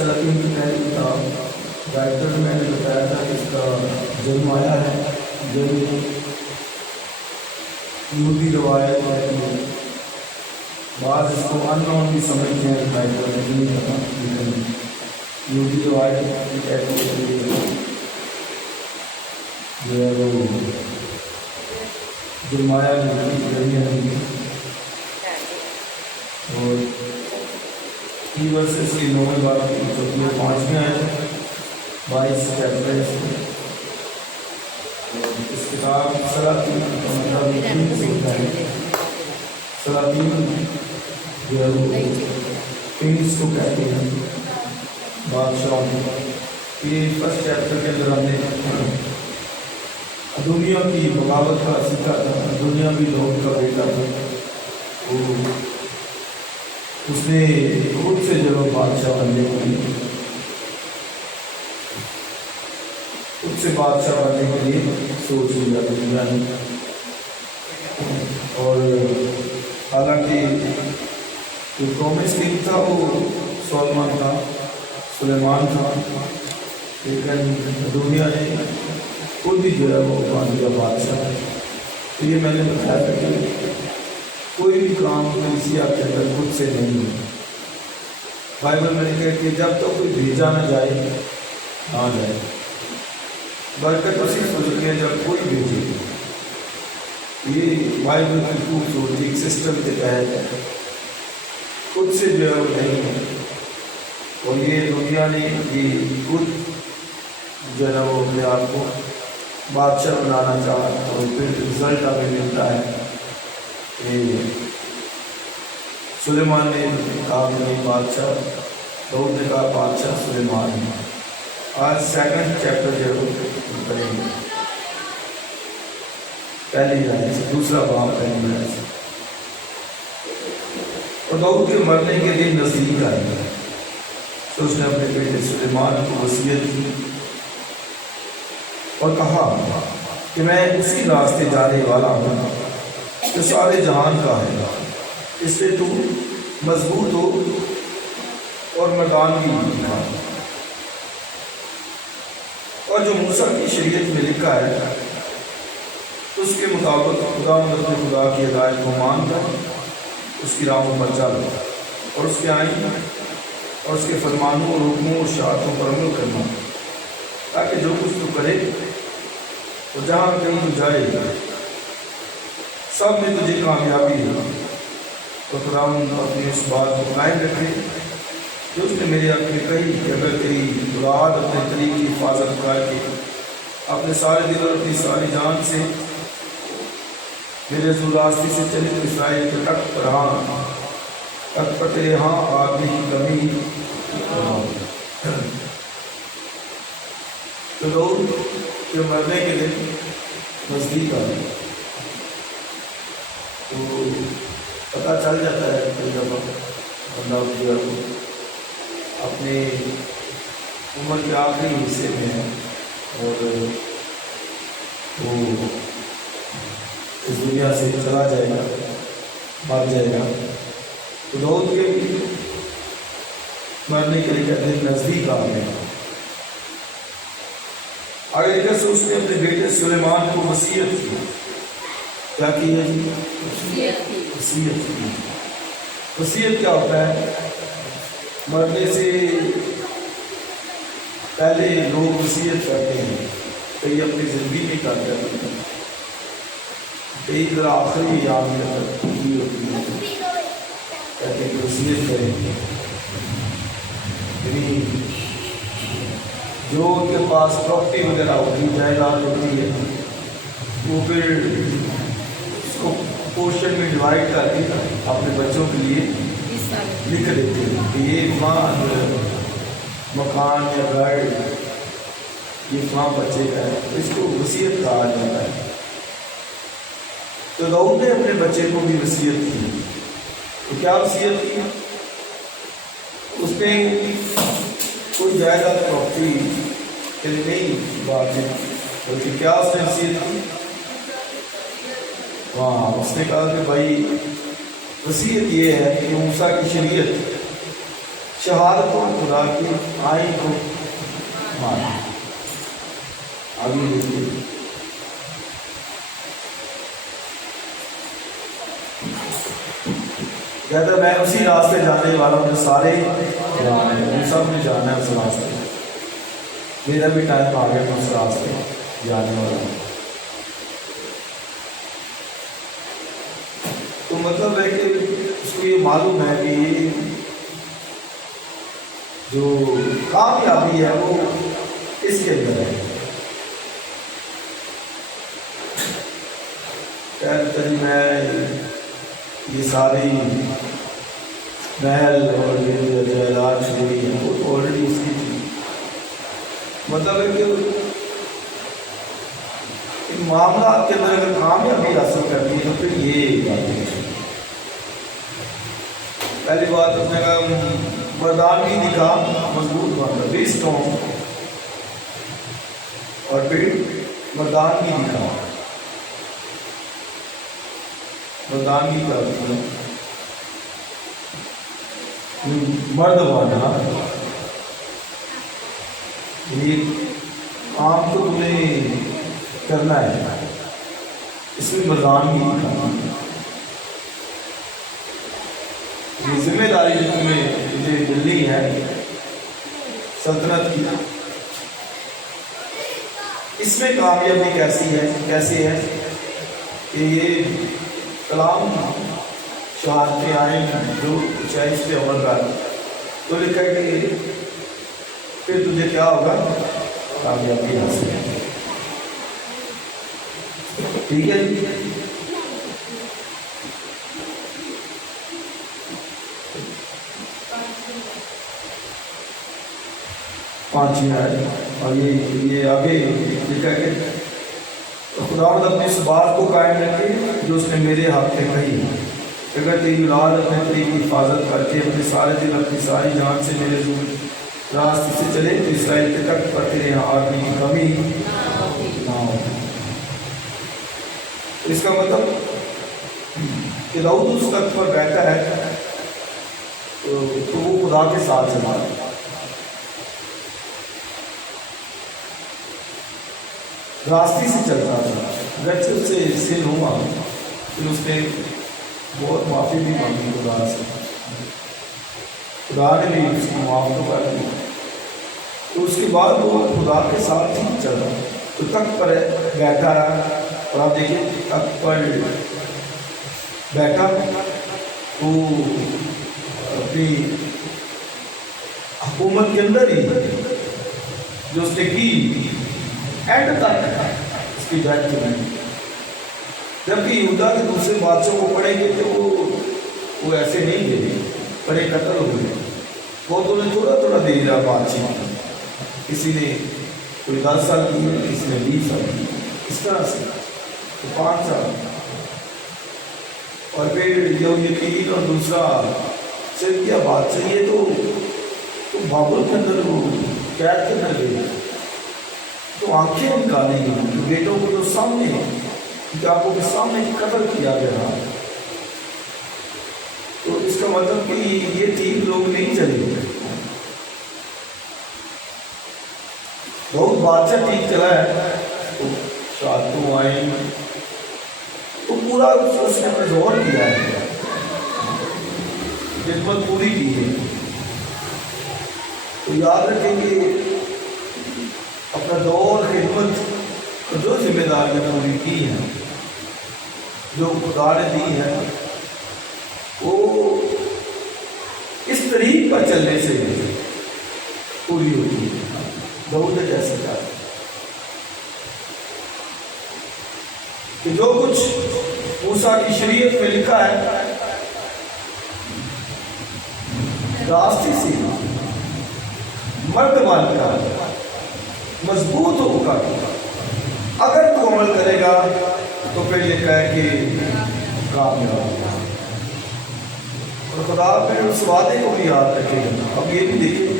سلاطین کی پہلی کتاب رائٹر میں نے بتایا تھا کہ اس کا جنم آیا ہے جب یہودی روایت ہے کہ بعض اس کو ان نون بھی سمجھتے ہیں رائٹر میں نہیں پتا، لیکن یہودی روایت کہتے ہیں کہ جو ہے وہ جرمایا نہیں اور ورسز کی نویں بات کی چوتھی اور پانچویں آئے 22 چیپٹر اس کتاب سلاطین کا مطلب تین سے ہوتا ہے۔ سلاطین جو ہے وہ کنگز کو کہتے ہیں، بادشاہ۔ یہ فرسٹ چیپٹر کے اندر ہم نے دنیا کی بغاوت کا سیکھا تھا۔ دنیا بھی لوگ کا بیٹا تھا، وہ اس نے خود سے جو بادشاہ بننے کے لیے خود سے بادشاہ بننے کے لیے سوچ لیا دنیا نے، اور حالانکہ جو پرومس کنگ تھا وہ سلیمان تھا، لیکن دنیا نے خود ہی جو ہے وہ بن گیا بادشاہ۔ تو یہ میں نے بتایا تھا کہ کوئی بھی کام کلیسیا کے اندر خود سے نہیں ہے۔ بائبل میں لکھا ہے کہ جب تک کوئی بھیجا نہ جائے نہ جائے، برکت اسی صورت میں جب کوئی بھیجے۔ یہ بائبل کی خوبصورتی ایک سسٹم کے تحت ہے، خود سے جو ہے وہ نہیں ہے، اور یہ دنیا نے یہ خود جو ہے وہ اپنے آپ کو بادشاہ بنانا چاہا، اور پھر رزلٹ ہمیں ملتا ہے کہ سلیمان نے کہا کہ نہیں بادشاہ، داؤد نے کہا بادشاہ سلیمان ہے۔ آج سیکنڈ چیپٹر جو کریں گے، پہلی آیت سے دوسرا باب پہلی آیت سے۔ اور داؤد کے مرنے کے دن نزدیک آئے تو اس نے اپنے بیٹے سلیمان کو وصیت کی اور کہا کہ میں اسی راستے جانے والا ہوں جو سارے جہان کا ہے، اس سے تو مضبوط ہو اور مردانگی دکھا۔ اور جو موسیٰ کی شریعت میں لکھا ہے اس کے مطابق خدا اپنے خدا کی ہدایت کو مان کر اس کی راہوں پر چل اور اس کے آئین اور اس کے فرمانوں اور حکموں اور شہادتوں پر عمل کرنا، تاکہ جو کچھ تو کرے اور جہاں کہیں تو جائے سب میں تجھے کامیابی ہے، اور خدا اپنی اس بات کو قائم رکھے جو اس نے میرے حق میں کہی کہ اگر تیری اولاد اپنے طریق کی حفاظت کر کے اپنے سارے دل اور اپنی ساری جان سے میرے رسول راستے سے چلے تو اسرائیل کے تک پر تیرے ہاں آدمی کی کمی تو لوگ جو مرنے کے دن نزدیک آئے تو پتہ چل جاتا ہے کہ جب بندہ جو ہے اپنے عمر کے آخری حصے میں ہے اور وہ اس دنیا سے چلا جائے گا، مر جائے گا، تو داؤد کے مرنے کے لیے کہتے ہیں نزدیک آ گئے۔ آگے لکھا سے اس نے اپنے بیٹے سلیمان کو وصیت کی۔ کیا کی ہے جی؟ وصیت کی۔ وصیت کیا ہوتا ہے؟ مرنے سے پہلے لوگ وصیت کرتے ہیں، کئی اپنی زندگی میں کرتے ہیں، کئی ذرا آخری یاد میں ہوتی ہے، کہتے ہیں کہ وصیت کریں گے، یعنی جو ان کے پاس پراپرٹی وغیرہ ہوتی ہے، جائیداد ہوتی ہے، وہ پھر اس کو پورشن میں ڈیوائڈ کر کے اپنے بچوں کے لیے لکھ دیتے ہیں کہ یہ فلاں مکان یا گھر یہ فلاں بچے کا ہے، اس کو وصیت کہا جاتا ہے۔ تو داؤد نے اپنے بچے کو بھی وصیت کی۔ تو کیا وصیت کی؟ اس نے کوئی جائیداد پراپرٹی کے لیے نہیں بات ہے، بلکہ کیا اس نے وصیت کی؟ ہاں، اس نے کہا کہ بھائی وصیت یہ ہے کہ موسیٰ کی شہادتوں خدا کی آئین کو مانا. آگے دیکھیے کہتا میں اسی راستے جانے والا ہوں جو سارے سب نے جانا ہے اس راستے. میرا بھی ٹائم آ گیا اس راستے جانے والا ہوں. تو مطلب ہے کہ اس کو یہ معلوم ہے کہ یہ جو کامیابی ہے وہ اس کے اندر ہے. کہتے ہیں میں یہ ساری محل اور یہ جائیداد چلی ہے وہ آلریڈی اس کی تھی. مطلب ہے کہ ان معاملات کے اندر اگر کامیابی حاصل کرنی ہے تو پھر یہ بات ہے. پہلی بات اس نے کہا مردانگی دکھا مضبوط بات ہے اسٹرانگ, اور پھر مردانگی دکھا. مردانگی کا مرد بنا یہ کام کو تمہیں کرنا ہے, اس میں مردانگی دکھانا. یہ ذمہ داری جو تمہیں مجھے ملنی ہے سلطنت کی, اس میں کامیابی کیسی ہے کہ یہ کلام شہادتیں آئیں جو چاہے اس پہ عمل کر تو لکھا ہے کہ پھر تجھے کیا ہوگا کامیابی حاصل ہے. ٹھیک ہے جی. پانچویں آیت اور یہ آگے لکھا ہے کہ خداوند اپنے اس بات کو قائم رکھے جو اس نے میرے حق میں کہی. اگر تیری اولاد اپنے طریق کی حفاظت کر کے اپنے سارے دل اپنی ساری جان سے میرے راستے سے چلے تو اسرائیل کے تخت پر تیرے یہاں آدمی کی کمی نہ ہو. اس کا مطلب کہ داؤد اس تخت پر بیٹھا ہے تو وہ خدا کے ساتھ چلا ہے. راستے سے چلتا تھا, اگرچہ اس سے سن ہوا پھر اس نے بہت معافی بھی مانگی خدا سے. خدا نے بھی اس کو معاف تو کر دیا. تو اس کے بعد وہ خدا کے ساتھ ہی چلا تو تخت پر بیٹھا رہا. اور آپ دیکھیں تخت پر بیٹھا وہ اپنی حکومت کے اندر ہی جو اس نے کی اینڈ تک اس کی ڈیتھ کی نہیں. جبکہ یہودا کے دوسرے بادشاہوں کو پڑھیں گے کہ وہ ایسے نہیں گئے پڑے قتل ہوئے. وہ تو نے تھوڑا تھوڑا دے رہا بادشاہ, کسی نے کوئی 10 سال کی ہے, کسی نے 20 سال کی, اس طرح سے تو 5 سال. اور پھر یقین اور دوسرا چل کیا بادشاہ یہ تو بابل کے اندر وہ قید کے اندر گئے تو آنکھیں نکالیں گی تو بیٹوں کو تو سامنے کتابوں کے سامنے قتل کیا گیا. تو اس کا مطلب کہ یہ 3 لوگ نہیں چلے گئے. بہت بادشاہ ٹھیک چلا ہے تو شادوں آئیں تو پورا اس نے اپنے زور کیا ہے, خدمت پوری کی ہے. تو یاد رکھیں کہ اپنا دور خدمت جو ذمہ داریاں پوری کی ہیں جو خدا نے دی ہے وہ اس طریق پر چلنے سے پوری ہوتی ہے. داؤد نے جیسے کہا کہ جو کچھ موسیٰ کی شریعت میں لکھا ہے راستے سے مرد بن کر مضبوط ہو کر اگر تو عمل کرے گا تو پھر لکھا ہے کہ کامیاب ہوگا. اور خدا پھر اس وعدے کو بھی یاد رکھے گا. اب یہ بھی دیکھیں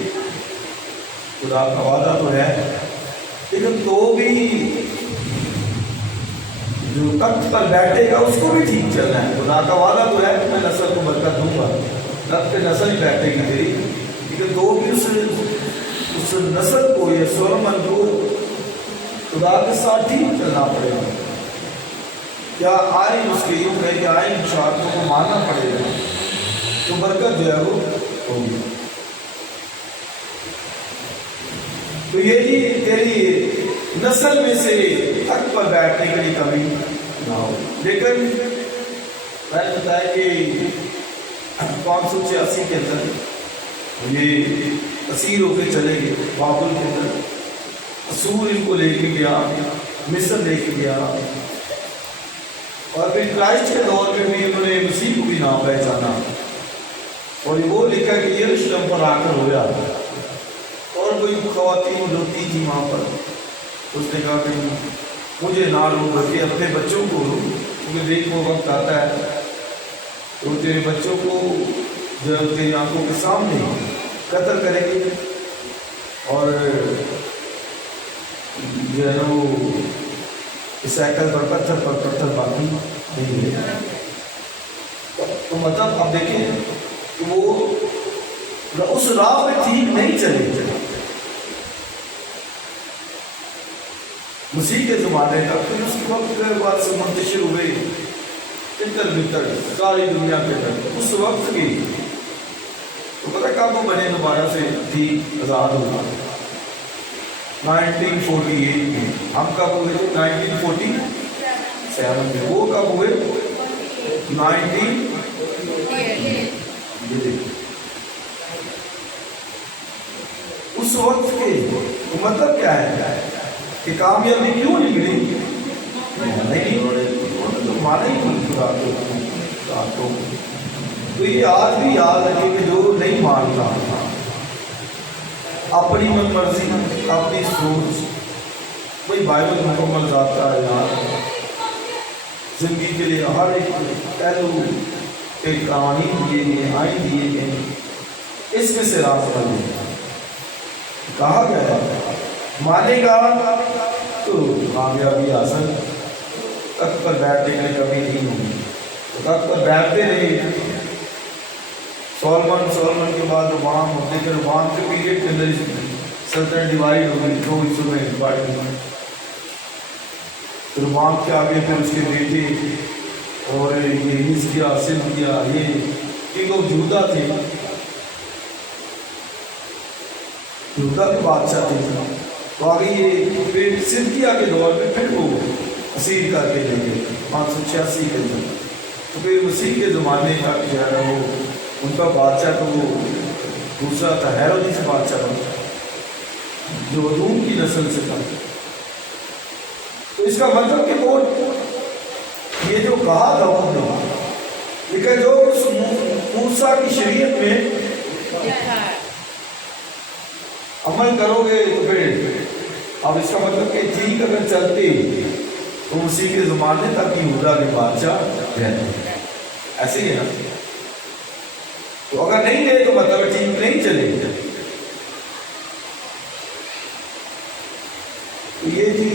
خدا کا وعدہ تو ہے لیکن تو بھی جو تخت پر بیٹھے گا اس کو بھی ٹھیک چلنا ہے. خدا کا وعدہ تو ہے کہ میں نسل کو برکت دوں گا, تخت پہ نسل بیٹھے گی تیری لیکن تو بھی اس نسل کو یا سولمن کو خدا کے ساتھ ہی چلنا پڑے گا. کیا آئین اس کے یوں ہے کہ آئین شرطوں کو ماننا پڑے گا تو برکت جو ہے وہ ہوگی. تو یہی تیری نسل میں سے حق پر بیٹھنے کے لیے کبھی نہ ہو. لیکن میں نے بتایا کہ 586 کے اندر یہ اسیر ہو کے چلے گئے بابل کے اندر. اسور ان کو لے کے گیا, مصر لے کے گیا, اور پھر کرائسٹ کے دور میں بھی انہوں نے مسیح کو بھی نہ پہچانا. اور وہ لکھا کہ یروشلم پر آ کر رویا, اور کوئی خواتین روتی تھی وہاں پر. اس نے کہا کہ مجھے نہ رو بلکہ اپنے بچوں کو رو, کیونکہ دیکھ وہ وقت آتا ہے تو تیرے بچوں کو جو تیری آنکھوں کے سامنے قتل کریں گے, اور جو ہے نا وہ سائیکل پر پتھر باقی نہیں ہے. تو مطلب اب دیکھیں کہ وہ اس راہ پہ ٹھیک نہیں چلے. مسیح کے زمانے تک پھر اس وقت کے بعد سے منتشر ہوئے اتر بتر ساری دنیا کے اندر. اس وقت کی تو پتہ کب وہ بنے دوبارہ سے ٹھیک آزاد ہوگا 1948 میں. ہم کب ہوئے تھے 1947 میں, وہ کب ہوئے 19. اس وقت کے مطلب کیا ہے کہ کامیابی کیوں نکلی؟ نہیں مانا ہی خدا کو. تو یہ آج بھی یاد رکھے کہ جو نہیں مانتا اپنی من مرضی اپنی سوچ, کوئی بائبل مکمل ذاتہ ہے یار زندگی کے لیے ہر ایک پہلو ایک قوانین دیے گئے, آئین دیے گئے, اس میں سے راز بنے کہا گیا ہے مانے گا تو کامیابی حاصل. تخت پر بیٹھنے کے لیے کبھی نہیں ہوگی. تخت پر بیٹھتے رہے. سولمن کے بعد روبام ہوتے کہ روبام کے پیریڈ کے اندر سلطنت ڈیوائڈ ہو گئی, 2 حصوں میں ڈیوائڈ ہو گئی. روبام کے آگے پھر اس کے بیٹے اور یہ حزقیہ صدقیہ یہ کنگ آف یہودا تھے, یہودا کے بادشاہ تھے. تو آگے یہ پھر صدقیہ کے دور میں پھر وہ اسیر کر کے لے گئے 586 کے اندر. تو پھر مسیح کے زمانے تک جو ہے وہ ان کا بادشاہ تو وہ دوسرا تھا, ہیرودیس بادشاہ تھا جو روم کی نسل سے تھا. تو اس کا مطلب کہ وہ یہ جو کہا تھا وہ لیکن جو موسیٰ کی شریعت میں عمل کرو گے تو پھر اب اس کا مطلب کہ ٹھیک اگر چلتے تو اسی کے زمانے تک یہودا کے بادشاہ رہتے. ایسے ہی ہے نا. تو اگر نہیں رہے تو مطلب ٹھیک نہیں چلے. تو یہ تھی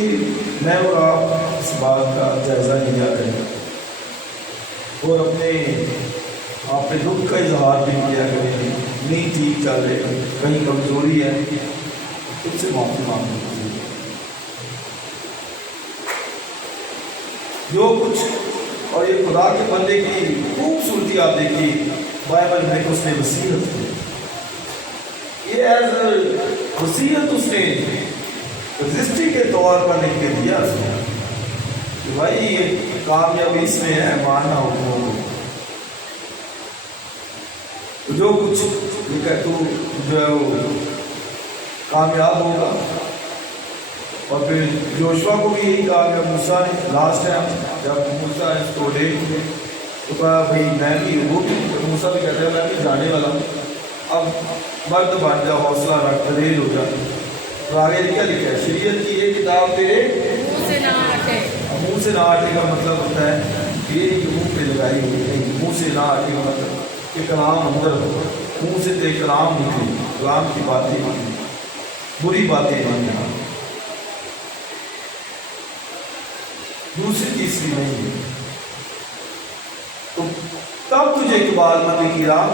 میں اور آپ اس بات کا جائزہ لیا کریں اور اپنے دکھ کا اظہار بھی کیا کریں. نہیں ٹھیک چل رہے, کہیں کمزوری ہے, تم سے معافی مانگو. جو کچھ اور یہ خدا کے بندے کی خوبصورتی آپ دیکھیے بائبل میں اس نے وصیت کی. یہ ایز وصیت اس نے رجسٹری کے طور پر لکھ کے دیا اس نے کہ بھائی یہ کامیابی اس میں ہے, ماننا ہو جو کچھ لکھا تو جو ہے وہ کامیاب ہوگا. اور پھر یوشوا کو بھی یہی کہا کہ موسیٰ نے لاسٹ ٹائم جب موسیٰ اس کو لے تو کہا بھائی میں بھی وہ بھی موسیٰ بھی کہتا ہے میں بھی جانے والا ہوں, اب مرد بن جا, حوصلہ رکھ, دلیل ہو جا. تو آگے کیا لکھا ہے شریعت کی یہ کتاب تیرے منہ سے نہ ہٹے. منہ سے نہ ہٹے کا مطلب ہوتا ہے یہ منہ پہ لگائی ہوئی نہیں. منہ سے نہ ہٹے کا مطلب کہ کلام اندر ہو, منہ سے تے کلام نکلی, کلام کی باتیں نکلی, بری باتیں نہیں, دوسری تیسری نہیں. تو تب تجھے اقبال مند کی راہ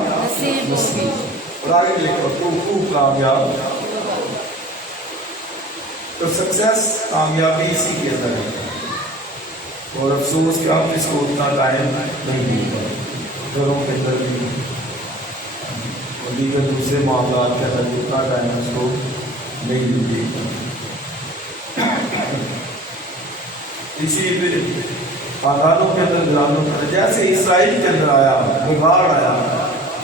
اور آگے لکھو تو خوب کامیاب. تو سکسیس کامیابی اسی کے اندر ہے. اور افسوس کہ آپ اس کو اتنا ٹائم نہیں ملتا گھروں کے اندر بھی اور دیگر دوسرے معاملات کے اندر اتنا ٹائم اس کو نہیں ملتا. اسی پھر خاندانوں کے اندر گھرانوں کے اندر جیسے اسرائیل کے اندر آیا بگاڑ آیا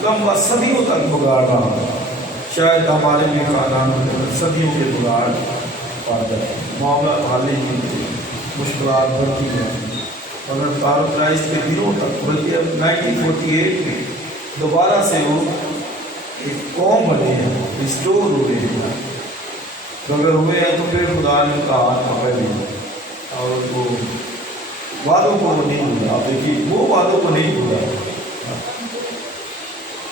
لمبا صدیوں تک بگاڑ رہا. شاید ہمارے بھی خاندانوں کے اندر صدیوں کے بگاڑ پاتا ہے. معاملات حال ہی نہیں تھے, مشکلات بڑھتی ہیں. مگر تعارف کرائسٹ کے دنوں تک بلکہ اب 1948 میں دوبارہ سے وہ ایک قوم بنے ہیں, ریسٹور ہوئے ہیں. اگر ہوئے ہیں تو پھر خدا نے ان کا ہاتھ پکڑ لیا اور وہ وعدوں کو نہیں بھولا. آپ دیکھیے وہ وعدوں کو نہیں بھولا.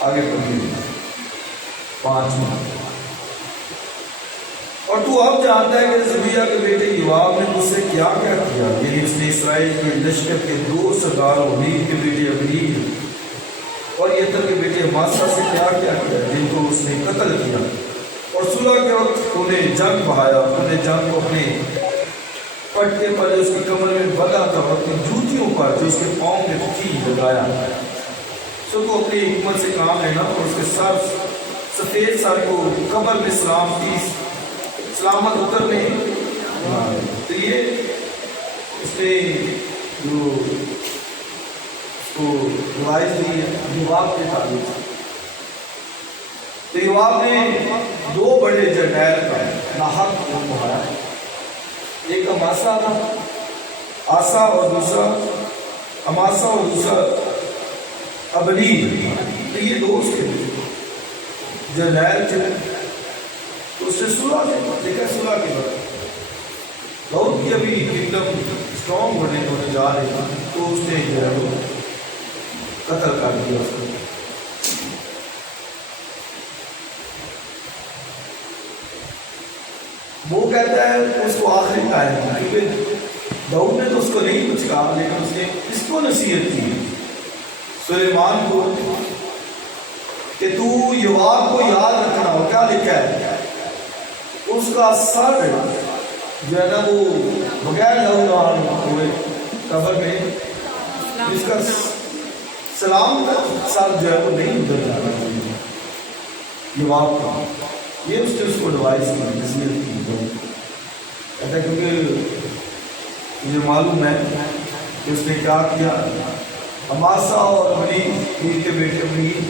آگے پڑھیے 5 ماہ. اور تو اب جانتا ہے کہ زبیہ کے بیٹے یوآب نے مجھ سے کیا کیا کیا. یعنی اس نے اسرائیل کے لشکر کے 2 سرداروں نیل کے بیٹے ابنیر اور یتر کے بیٹے ماسا سے کیا کیا کیا جن کو اس نے قتل کیا. اور صلح کے وقت انہیں جنگ بہایا. انہیں جنگ کو اپنے پٹکے پر جو اس کی کمر میں بندھا تھا اور اپنی جوتیوں پر جو اس کے پاؤں میں تھی لگایا. سو تو اپنی حکمت سے کام لینا اور اس کے سر سفید سر کو قبر میں سلامت اترنے. تو یہ اس نے جو اس کو روایت دی ہے یوآب کے تعلق سے. تو یوآب نے 2 بڑے جرنیل کا ناحق خون بہایا. ایک اماسا تھا, آسا اور دوسرا اماسا اور دوسرا ابنیر. تو یہ 2 اس کے جرنیل تھے. تو اس نے صلح دیکھا. صلح کے بعد داؤد کی ابھی کنگڈم اسٹرانگ ہونے جا رہی تھی تو اس نے جو ہے وہ قتل کر دیا اس کو. وہ کہتا ہے اس کو آخری ٹائم کیونکہ داؤد نے تو اس کو نہیں کچھ کہا لیکن اس نے اس کو نصیحت کی سلیمان کو کہ تو یوآب کو یاد رکھنا. اور کیا لکھا ہے اس کا سر جو ہے نا وہ بغیر لہو ہوئے قبر میں اس کا سلام کا سر جو ہے وہ نہیں ادھر جانا چاہیے یوآب کا. یہ اس نے اس کو ایڈوائز کی نصیحت کی. کہتا ہے کیونکہ مجھے معلوم ہے کہ اس نے کیا کیا. اماسا اور ابنیر کے بیٹے ابنیر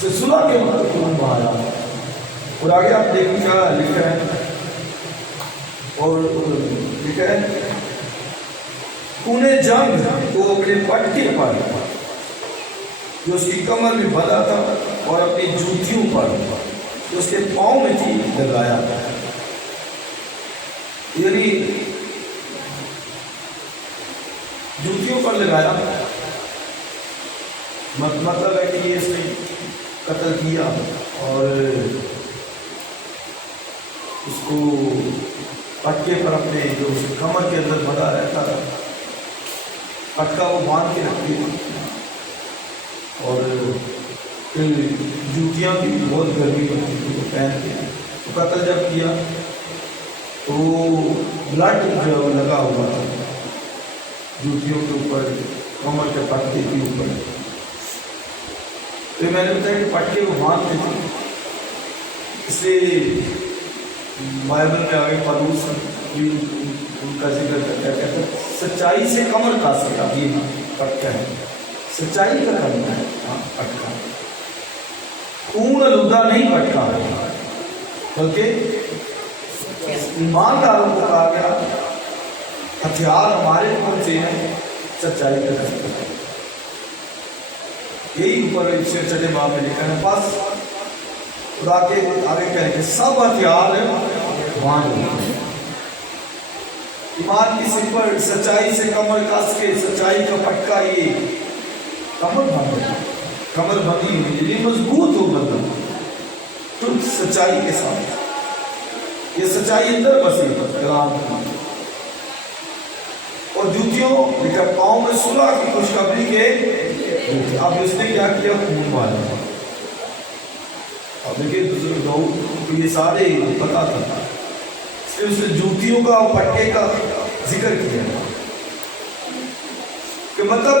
سے صلح کے وقت خون بہایا. اور آگے آپ دیکھیں کیا لکھا ہے. اور لکھا ہے خون جنگ کو اپنے پٹکے پر جو اس کی کمر میں بندھا تھا اور اپنی جوتیوں پر جو اس کے پاؤں میں تھی لگایا. یعنی جوتیوں پر لگایا مطلب ہے کہ یہ اس نے قتل کیا اور اس کو پٹکے پر اپنے جو اس کمر کے اندر بندھا رہتا تھا پٹکا وہ باندھ کے رکھ دیا. اور پھر جوتیاں بھی بہت گرمی ہوتی تھی وہ پہن کے. تو قتل جب کیا تو بلڈ جو ہے وہ لگا ہوا تھا جوتیوں کے اوپر کمر کے پٹکے کے اوپر. تو میں نے بتایا کہ پٹکے وہ باندھتے تھے اس لیے بائبل میں آگے پالوس ان کا ذکر کرتا ہے. کہتا ہے سچائی سے کمر کاسے. اب یہ پٹکا ہے سچائی کا کرنا ہے. پٹکا خون آلودہ نہیں پٹکا بلکہ ایمانداروں کو کہا گیا ہتھیار ہمارے کون سے ہیں سچائی کا کرنا. یہی اوپر 6 باب میں لکھا ہے. بس خدا کے آگے کہیں کہ سب ہتھیار ایمان کی سپر سچائی سے کمر کس کے سچائی کا پٹکا. یہ کمر بندی ہوئی یہ مضبوط ہو بندہ تم سچائی کے ساتھ. یہ سچائی اندر بسی کلام اور جوتیوں لکھا پاؤں میں صلح کی خوشخبری کے. اب اس نے کیا کیا خون مارا. اب دیکھیے بزرگ داؤد کو یہ سارے پتا تھا، اس نے جوتیوں کا پٹکے کا ذکر کیا کہ مطلب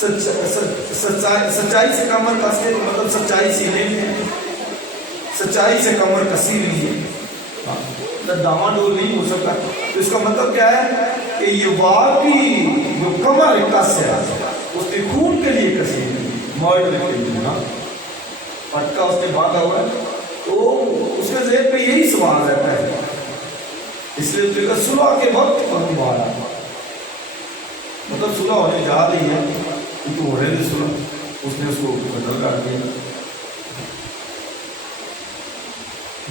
سچائی سے کمر کسے، مطلب سچائی سینے میں، سچائی سے کمر کسی ہوئی ہے، داما ڈول نہیں ہو سکتا۔ تو اس کا مطلب کیا ہے کہ یہ واقعی جو کمر کس ہے اس نے خون کے لیے کسی مرڈر کے لیے نا پٹکا اس نے باندھا ہوا ہے، تو اس کے ذہن پہ یہی سوال رہتا ہے، اس لیے اس نے کہا صلح کے وقت پر مارا، مطلب صلح ہونے جا رہی ہے تو ہو رہے تھے صلح، اس نے اس کو قتل کر دیا۔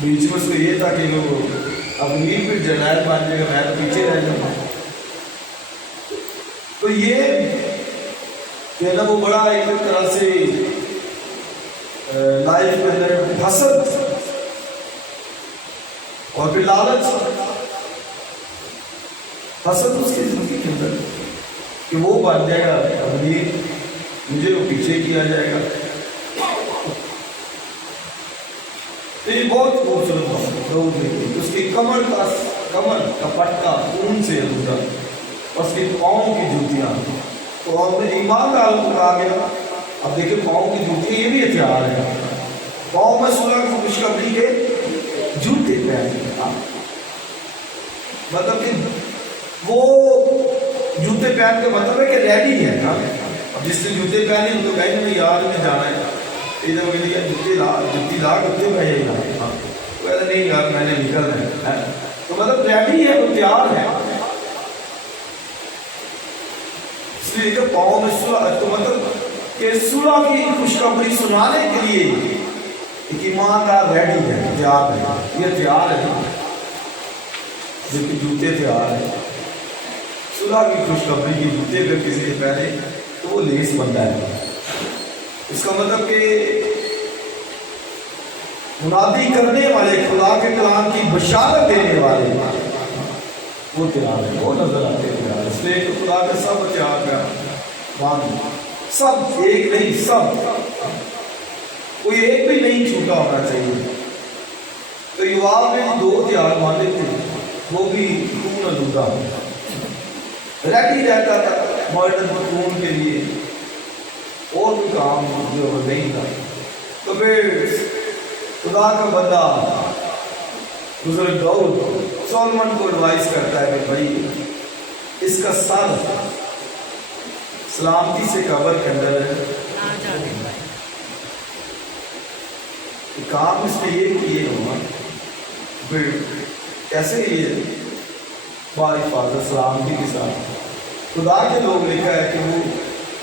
بیچ میں اس کو یہ تھا کہ وہ اب امیر پہ جنایت مان جائے گا، میں تو پیچھے رہ جاؤں گا۔ تو یہ کہنا وہ بڑا ایک طرح سے لائف کے اندر حسد اور پھر لالچ، حسد اس کی زندگی کے اندر کہ وہ بن جائے گا امیر، مجھے وہ پیچھے کیا جائے گا۔ تو یہ بہت خوبصورت بات ہے، اس کی کمر کا پٹکا خون سے لگا، اس کی پاؤں کی جوتیاں، تو اب ایمان دار کو کہا گیا، اب دیکھیں پاؤں کی جوتیاں یہ بھی ہتھیار ہے، پاؤں میں صلح کی خوشخبری کے جوتے پہنے، مطلب کہ وہ جوتے پہن کے مطلب ہے کہ ریڈی ہے۔ اب جس نے جوتے پہنے ان کو کہیں نہیں یار میں جانا ہے، ادھر وہ کہتے ہیں جوتی لا کتے پہنے ہی لا، وہ کہتے نہیں یار میں نے نکلنا ہے، تو مطلب ریڈی ہے، وہ تیار ہے۔ اس لیے کہ پاؤں میں صلح، تو مطلب کہ صلح کی خوشخبری سنانے کے لیے ایک ایماندار ریڈی ہے، تیار ہے، یہ تیار ہے جو کہ جوتے تیار ہے۔ صلح کی خوشخبری کی جوتے اگر کسی کے پہنے تو وہ لیس بنتا ہے، اس کا مطلب کہ منادی کرنے والے، خدا کے کلام کی بشارت دینے والے وہ تیار ہے، وہ نظر آتے ہیں تیار، اس لیے کہ خدا کا سب تیار ہے، سب ایک نہیں، سب کوئی ایک بھی نہیں چھوٹا ہونا چاہیے۔ تو یوآب نے دو تیار مالک تھے، وہ بھی خون آلودہ ریڈی رہتا تھا مارٹن خون کے لیے، اور بھی کام جو نہیں تھا۔ تو پھر خدا کا بندہ بزرگ داؤد سولمن کو ایڈوائز کرتا ہے کہ بھائی اس کا سر سلامتی سے قبر کے اندر کام اس نے یہ کیے ہوگا، پھر کیسے یہ حفاظت سلامتی کے ساتھ خدا کے لوگ لکھا ہے کہ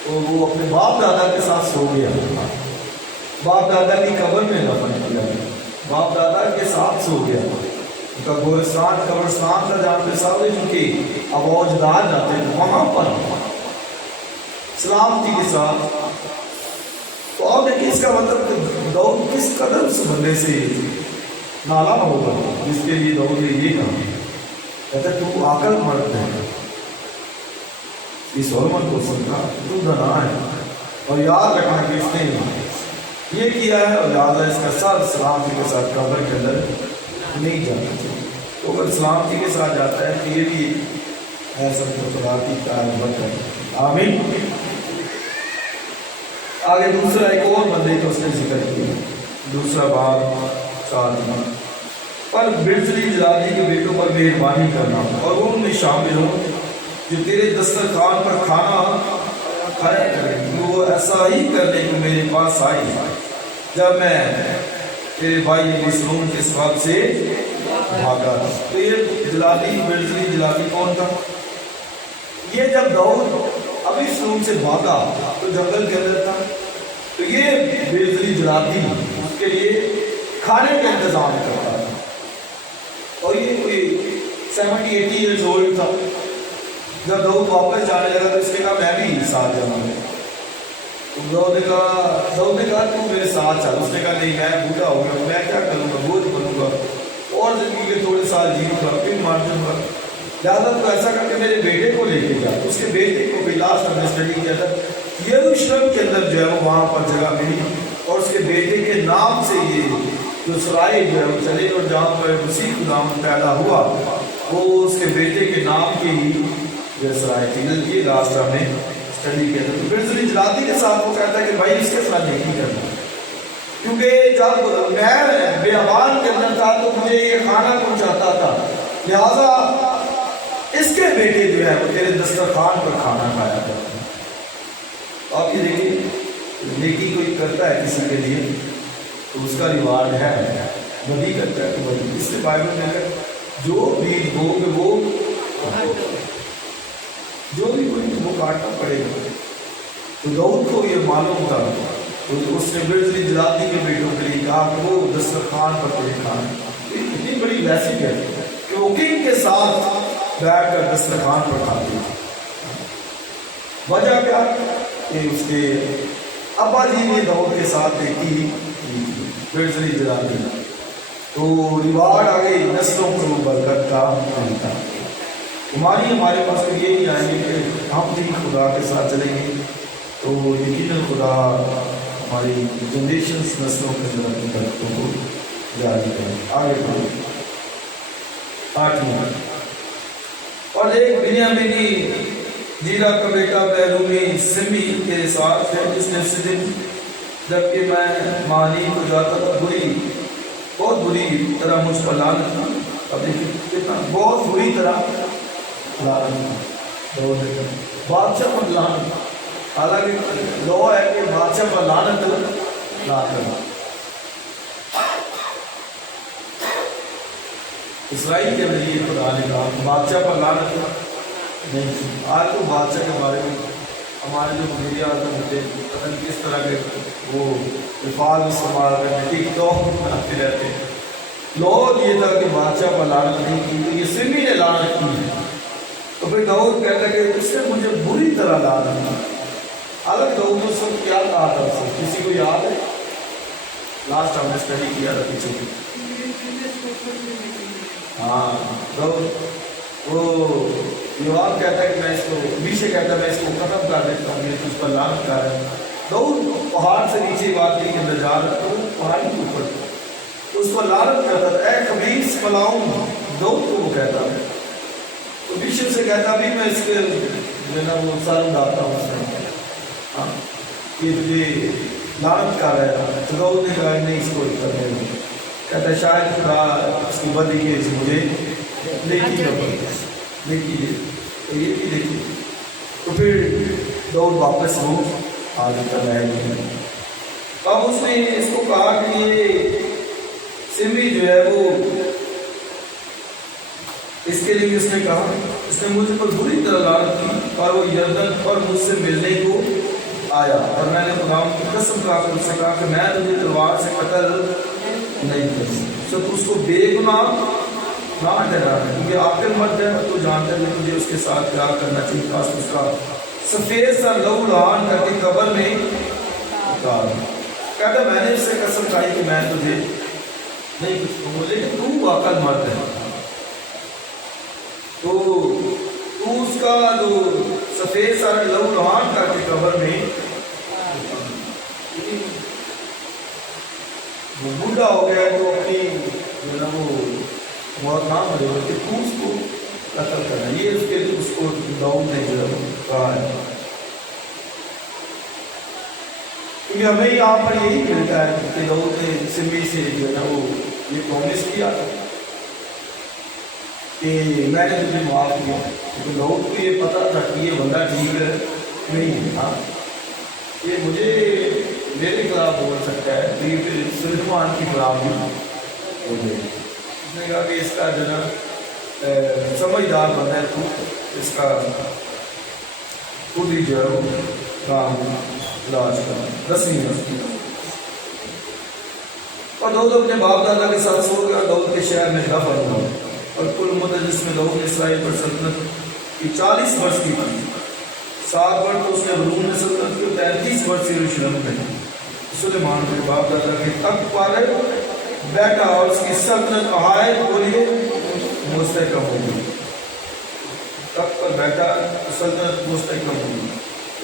وہ اپنے باپ دادا کے ساتھ سو گیا، باپ دادا کی قبر میں دفن کیا، باپ دادا کے ساتھ سو گیا، ان کا گورستان قبرستان کا جانتے سارے ان کے ابوجداد جاتے ہیں وہاں پر سلامتی کے ساتھ۔ تو آپ دیکھیں اس کا مطلب داؤد کس قدر اس بندے سے نالا ہوگا جس کے لیے داؤد نے یہ کہا، کہتا تو عاقل مرد ہے، اس سولمن کو سمجھا تو دنا ہے، اور یاد رکھنا کہ اس نے یہ کیا ہے، اور لہٰذا اس کا سر سلامتی کے ساتھ قبر کے اندر نہیں جانا چاہیے۔ تو اگر سلامتی کے ساتھ جاتا ہے تو یہ بھی ایسا خدا کی تعریف ہے، آمین۔ آگے دوسرا ایک اور بندے کا اس نے ذکر کیا، دوسرا باب 4 پر برزلی جلالی کے بیٹوں پر مہربانی کرنا اور وہ ان میں شامل ہو جو تیرے دسترخوان پر کھانا کھایا کریں، وہ ایسا ہی کرنے کو میرے پاس آئی جب میں تیرے بھائی مسلون کے ساتھ سے بھاگا تھا۔ تو یہ جلالی برزلی جلالی کون تھا؟ یہ جب داؤد ابھی سلوم سے بھاگا تو جنگل کے اندر تھا، تو یہ برزلی جلالی اس کے لیے کھانے کا انتظام کرتا تھا، اور یہ کوئی 70-80 ایئرز اولڈ تھا۔ جب داؤد واپس جانے لگا تو اس نے کہا میں بھی ساتھ جاؤں گا، داؤد نے کہا تو میرے ساتھ چل، اس نے کہا نہیں میں بوڑھا ہو گیا، میں کیا کروں گا، بوجھ بنوں گا اور زندگی کے تھوڑے سال جیوں گا پھر مار جاؤں گا، لہٰذا تو ایسا کر کے میرے بیٹے کو لے کے جا۔ اس کے بیٹے کو بھی لاسٹ ہم نے اسٹڈی کیا تھا، یروشلم کے اندر جو ہے وہ وہاں پر جگہ ملی، اور اس کے بیٹے کے نام سے یہ جو سرائے جو ہے وہ چلے، اور جہاں پر مسیح خداوند پیدا ہوا وہ اس کے بیٹے کے نام کی ہی جو سرائے تھی۔ یہ لاسٹ ہم نے اسٹڈی کیا تھا۔ تو پھر ذری جلاتی کے ساتھ وہ کہتا ہے کہ بھائی اس کے ساتھ نیکی کرنا، کیونکہ جب میں بیابان کے اندر تھا تو مجھے یہ کھانا پہنچاتا تھا، لہذا اس کے بیٹے جو ہے وہ تیرے دسترخوان پر کھانا کھایا کرتے ہیں۔ آپ یہ دیکھیے، نیکی کوئی کرتا ہے کسی کے لیے تو اس کا ریوارڈ ہے، وہی کرتا ہے تو وہی۔ اس لیے بائبل میں ہے جو بیج بو گے وہ جو بھی کوئی وہ کاٹنا پڑے گا۔ تو داؤد کو یہ معلوم تھا، تو اس نے برزلی جلاتی کے بیٹوں کے لیے کہا کہ وہ دسترخوان پر کوئی کھانا، اتنی بڑی بلیسنگ ہے کہ وہ کنگ کے ساتھ بیٹھ کر دسترخوان پر کھاتے ہیں۔ وجہ کیا کہ اس کے ابا جی نے داؤد کے ساتھ دیکھی برزلی جلاتی، تو ریوارڈ آگے نسلوں کو برکت کا ملتا۔ ہمارے پاس تو یہ نہیں آئیں گے کہ ہم بھی خدا کے ساتھ چلیں گے تو یقیناً خدا ہماری جنریشنز نسلوں کے اندر اپنی برکتوں کو جاری کریں۔ آگے بڑھیں 8 اور ایک بنیامینی جیرا کا بیٹا بیرونی سمی کے ساتھ ہے، جس نے اس دن جبکہ میں مانی کو جاتا تھا بہت بری طرح مجھ پر لعنت تھا۔ اب دیکھیں کتنا بہت بری طرح لعنت، بادشاہ پر لعنت، حالانکہ لو ہے کہ بادشاہ پر لعنت نہ کرنا۔ اسرائیل کے نبی خدا نے کہا بادشاہ پر لعنت نہیں۔ آج تو بادشاہ کے بارے میں ہمارے جو مدیر اعظم ہوتے ہیں پتہ نہیں کس طرح کے وہ الفاظ استعمال کرتے ٹک ٹاک بناتے رہتے ہیں۔ لو یہ تھا کہ بادشاہ پر لعنت نہیں کی، تو یہ سمی نے لعنت کی ہے۔ تو پھر داؤد کہتا ہے کہ اس نے مجھے بری طرح لعنت کی۔ حالانکہ داؤد نے اس وقت کیا کہا تھا، اس وقت کسی کو یاد ہے؟ لاسٹ ہم نے اسٹڈی کیا تھا پیچھے کی۔ ہاں داؤد وہ یوآب کہتا ہے کہ میں اس کو، میشے کہتا ہے میں اس کو ختم کر دیتا ہوں، یہ تجھ پر لعنت کر رہا ہے۔ داؤد پہاڑ سے نیچے واقعی کے اندر جا رہا تو پہاڑی کے اوپر اس کو لعنت کرتا تھا، اے خبیث فلاؤں، داؤد کو وہ کہتا ہے۔ تو بشپ سے کہتا بھی میں اس کے جو ہے نا وہ سر اڑاتا ہوں اس میں، ہاں یہ تجھے لعنت کر رہا ہے۔ تو داؤد نے کہا نہیں اس کو کرنے دیں، کہتا ہے شاید خدا اس کی بدی کے اس مجھے نیکی کا بدل دیکھیے تو یہ بھی دیکھیے۔ تو پھر داؤد واپس وہ آگے کر رہے ہیں۔ اب اس نے اس کو کہا کہ یہ سمی جو ہے وہ اس کے لیے اس نے کہا اس نے مجھ پر بری طرح لعنت کی اور وہ یردن پر مجھ سے ملنے کو آیا، اور میں نے خدا کی قسم کھا کر اس سے کہا کہ میں تجھے تلوار سے قتل نہیں کر سکتا، تو اس کو بے گناہ نہ ٹھہرا ہے، کیونکہ آخر مرد ہے تو جانتا ہے کہ تجھے اس کے ساتھ کیا کرنا چاہیے، خاص اس کا سفید سا لہو لہان کر کے قبر میں اتار۔ کہتا میں نے اس سے قسم کھائی کہ میں تجھے نہیں کچھ کہوں، لیکن تو واقع مرد ہے، تو اس کا جو سفید سا لہو لہان کر کے قبر میں وہ بوڑھا ہو گیا تو اپنی جو ہے نا وہ موت نہ مرے بلکہ تو اس کو قتل کرنا، یہ اس کو داؤد نے جو کہا ہے۔ کیونکہ ہمیں یہاں پر یہی ملتا ہے کہ داؤد نے سمی سے جو ہے نا وہ یہ پرومس کیا کہ میں نے تجھے معاف کیا، تو داؤد کو یہ پتہ تھا کہ یہ بندہ ٹھیک نہیں ہے، ہاں یہ مجھے میرے خلاف بول سکتا ہے، تو یہ پھر سلیمان کے خلاف بھی ہو جائے۔ اس نے کہا کہ اس کا جو نا سمجھدار بندہ ہے، تو اس کا خود ہی جو ہے وہ کام علاج کرنا 10ویں۔ اور داؤد اپنے باپ دادا کے ساتھ سو گیا، داؤد کے شہر میں دفن ہوا، اور کل مدت جس میں داؤد نے اسرائیل پر سلطنت کی 40 برس کی تھی، 7 برس تو اس نے ہارون میں سلطنت کی، 33 برس یروشلم میں سلیمان کے باپ دادا کے تخت پر بیٹھا، اور اس کی سلطنت نہایت بولیے مستحکم ہو گئی۔ تخت پر بیٹھا، سلطنت مستحکم ہو گئی۔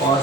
5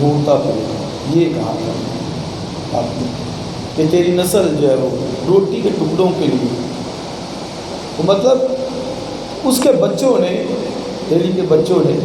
ڈھونڈتا پھرے، یہ کہا تھا آپ نے کہ تیری نسل جو ہے وہ روٹی کے ٹکڑوں کے لیے، تو مطلب اس کے بچوں نے، دہلی کے بچوں نے